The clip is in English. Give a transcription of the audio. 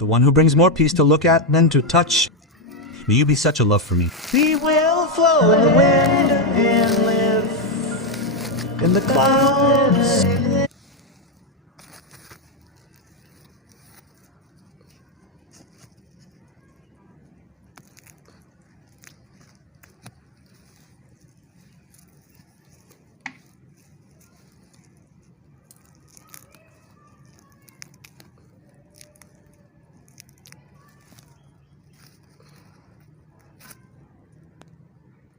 the one who brings more peace to look at than to touch. May you be such a love for me. We will flow in the wind and live in the clouds.